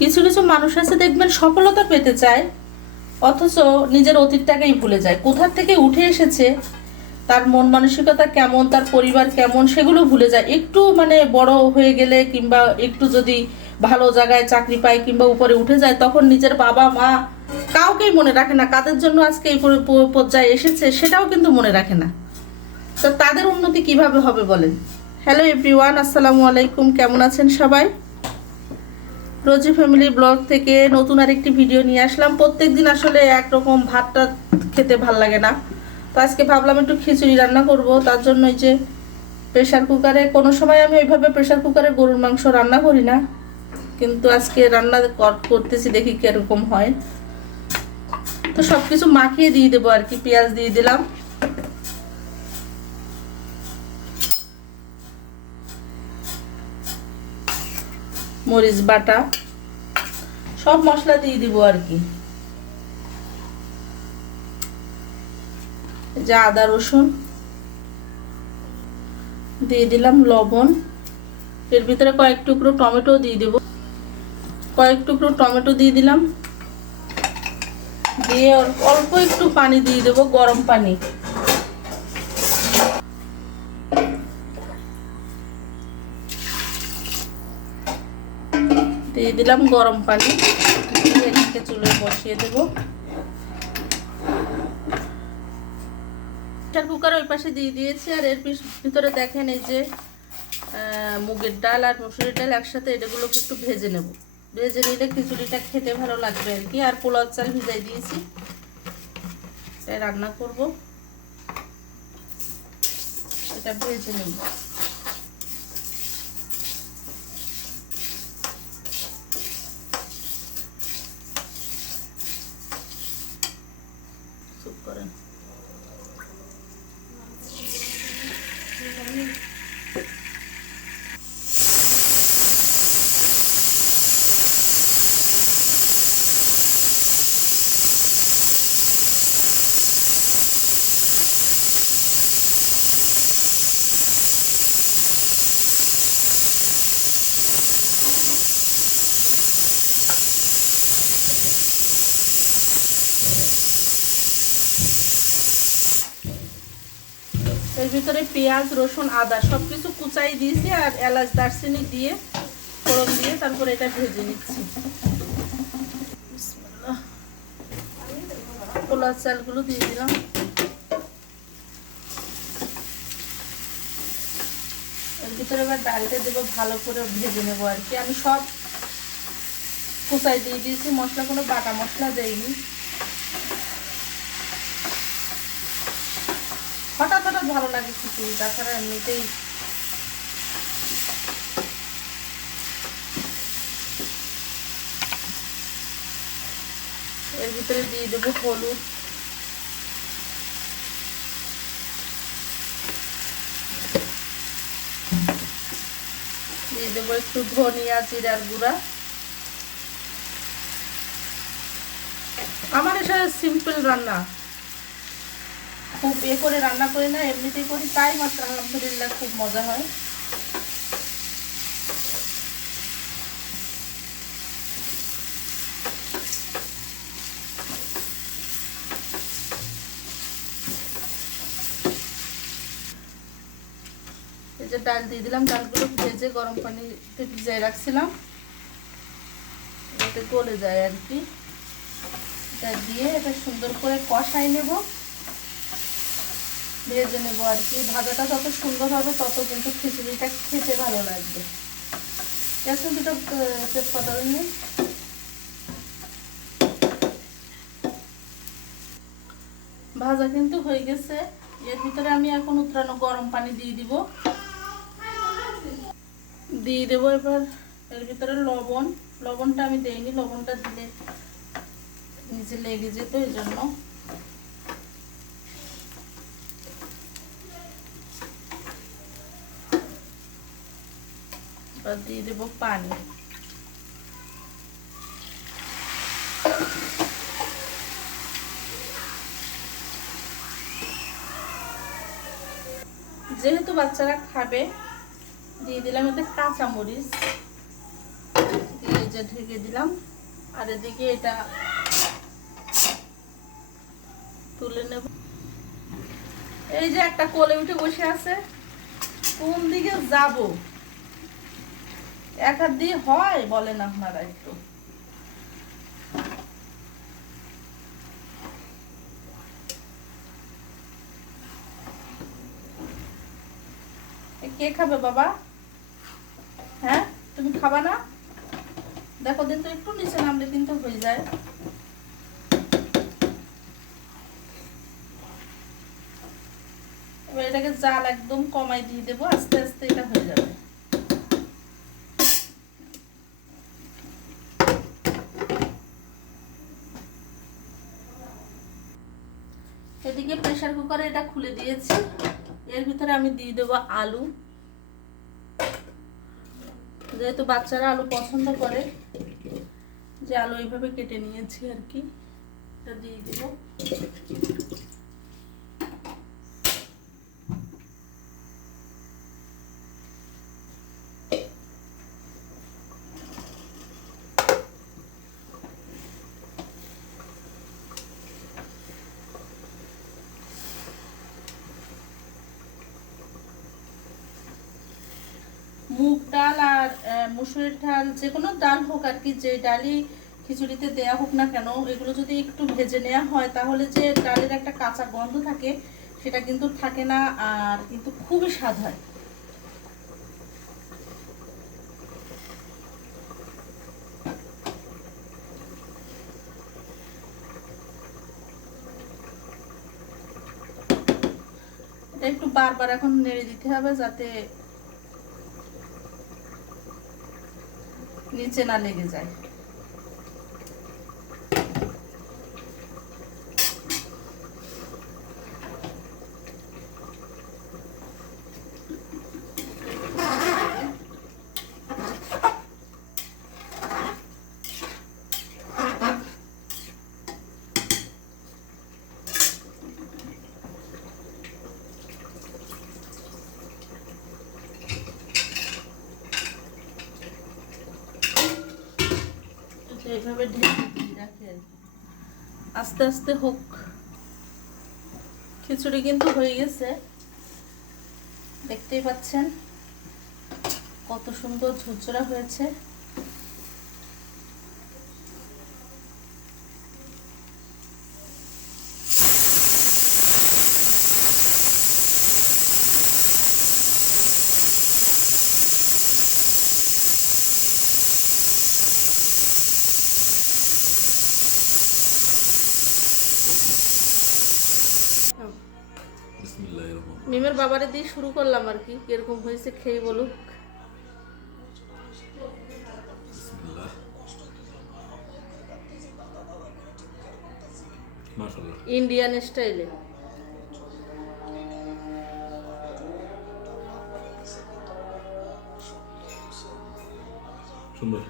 কিছু কিছু মানুষ আছে দেখবেন সফলতা পেতে চায়, অথচ নিজের অতীতটাকেই ভুলে যায়। কোথা থেকে উঠে এসেছে, তার মন মানসিকতা কেমন, তার পরিবার কেমন, সেগুলো ভুলে যায়। একটু মানে বড় হয়ে গেলে কিংবা একটু যদি ভালো জায়গায় চাকরি পায় কিংবা উপরে উঠে যায়, তখন নিজের বাবা মা কাউকেই মনে রাখে না, কাদের জন্য আজকে এই পর্যায়ে এসেছে সেটাও কিন্তু মনে রাখে না। তো তাদের উন্নতি কিভাবে হবে বলেন? হ্যালো এভরিওয়ান, আসসালামু আলাইকুম। কেমন আছেন সবাই? রোজি ফ্যামিলি ব্লগ থেকে নতুন আরেকটি ভিডিও নিয়ে আসলাম। প্রত্যেক দিন আসলে একরকম ভাতটা খেতে ভাল লাগে না, তো আজকে ভাবলাম একটু খিচুড়ি রান্না করব। তার জন্য এই যে প্রেশার কুকারে, কোনো সময় আমি ওইভাবে প্রেশার কুকারে গরুর মাংস রান্না করি না, কিন্তু আজকে রান্না করতেছি, দেখি কিরকম হয়। তো সব কিছু মাখিয়ে দিয়ে দেবো আর কি। পেঁয়াজ দিয়ে দিলাম, মরিচ বাটা, সব মশলা দিয়ে দিব আর কি। যা আদা রসুন দিয়ে দিলাম, লবণ, এর ভিতরে কয়েক টুকরো টমেটো দিয়ে দেব, কয়েক টুকরো টমেটো দিয়ে দিলাম, দিয়ে অল্প একটু পানি দিয়ে দেব, গরম পানি। দিয়ে দিলাম গরম পানি, এটাকে চুলোয় বসিয়ে দেব। প্রেসার কুকার ওই পাশে দিয়ে দিয়েছি, আর এর ভিতরে দেখেন এই যে মুগের ডাল আর মসুরের ডাল একসাথে, এটাগুলোকে একটু ভেজে নেব। ভেজে নিলে খিচুড়িটা খেতে ভালো লাগবে আর কি। আর পোলাও চাল ভিজাই দিয়েছি, এটা রান্না করব, এটা ভেজে নেব। চুপ করেন। এর ভিতরে পেঁয়াজ রসুন আদা সবকিছু কুচাই দিয়েছি, আর এলাচ দারচিনি দিয়ে ফোড়ন দিয়ে তারপরে এটা ভেজে নিচ্ছি। পোলাও চালগুলো দিয়ে দিলাম, এর ভিতরে এবার ডালটা দেবো, ভালো করে ভেজে নেবো আর কি। আমি সব কুচাই দিয়ে দিয়েছি, মশলা কোনো বাটা মশলা দেয়নি। হঠাৎ হঠাৎ ভালো লাগে খিচুড়ি, তাছাড়া এমনিতেই এর ভিতরে দিয়ে দেবো হলুদ, দিয়ে দেবো একটু ধনিয়া জিরার গুঁড়া। আমার এটা সিম্পল রান্না, খুব করে রান্না করি না, এমনিতেই করি, তাই মাত্র আলহামদুলিল্লাহ খুব মজা হয়। এই যে ডাল দিয়ে দিলাম, ডালগুলো ভেজে গরম পানিতে ভিজিয়ে রাখছিলাম, এতে গলে যায় আর কি। এটা দিয়ে এটা সুন্দর করে কষাই নেব, ভেজে নেবো আর কি। ভাজাটা যত সুন্দর হবে তত কিন্তু খিচুড়িটা খেতে ভালো লাগবে। এখন দুটো তেজপাতা দিন। ভাজা কিন্তু হয়ে গেছে, এর ভিতরে আমি এখন উতরানো গরম পানি দিয়ে দিব, দিয়ে দেবো এবার এর ভিতরে লবণ। লবণটা আমি দেইনি, লবণটা দিলে নিচে লেগে যেত, এই জন্য। এবার দিয়ে দেবো পানি, যেহেতু বাচ্চারা খাবে দিয়ে দিলাম এতে কাঁচামরিচ, দিয়ে যে ঢেকে দিলাম, আর এদিকে এটা তুলে নেব। এই যে একটা কোলে উঠে বসে আছে, কোন দিকে যাব, এক হাত দিয়ে হয় বলেন আপনারা একটু। কে খাবে বাবা? হ্যাঁ, তুমি খাবা না? দেখো দিন তো, একটু নিচে নামলে কিন্তু হয়ে যায়। এবার এটাকে জাল একদম কমাই দিয়ে দেবো, আস্তে আস্তে এটা হয়ে যাবে। এদিকে প্রেসার কুকারে এটা খুলে দিয়েছি, এর ভিতরে আমি দিয়ে দেবো আলু। যেহেতু বাচ্চারা আলু পছন্দ করে, যে আলু এইভাবে কেটে নিয়েছি আর কি, এটা দিয়ে দেব। মুগ ডাল আর মুসুরির ডাল, যে কোনো ডাল হোক আর কি, যে ডালই খিচুড়িতে দেয়া হোক না কেন, এগুলো যদি একটু ভেজে নেওয়া হয় তাহলে যে ডালের একটা কাঁচা গন্ধ থাকে সেটা কিন্তু থাকে না, আর কিন্তু খুবই স্বাদ হয়। এটা একটু বারবার এখন নেড়ে দিতে হবে যাতে নিচে না লেগে যায়। এইভাবে ঢেকে দিয়ে রাখি আর কি, আস্তে আস্তে হোক। খিচুড়ি কিন্তু হয়ে গেছে, দেখতেই পাচ্ছেন কত সুন্দর ঝুরঝুরা হয়েছে। মিমের বাবারে দিয়ে শুরু করলাম আর কি, কিরকম হয়েছে খেয়ে বলুক। ইন্ডিয়ান স্টাইলে। সুন্দর।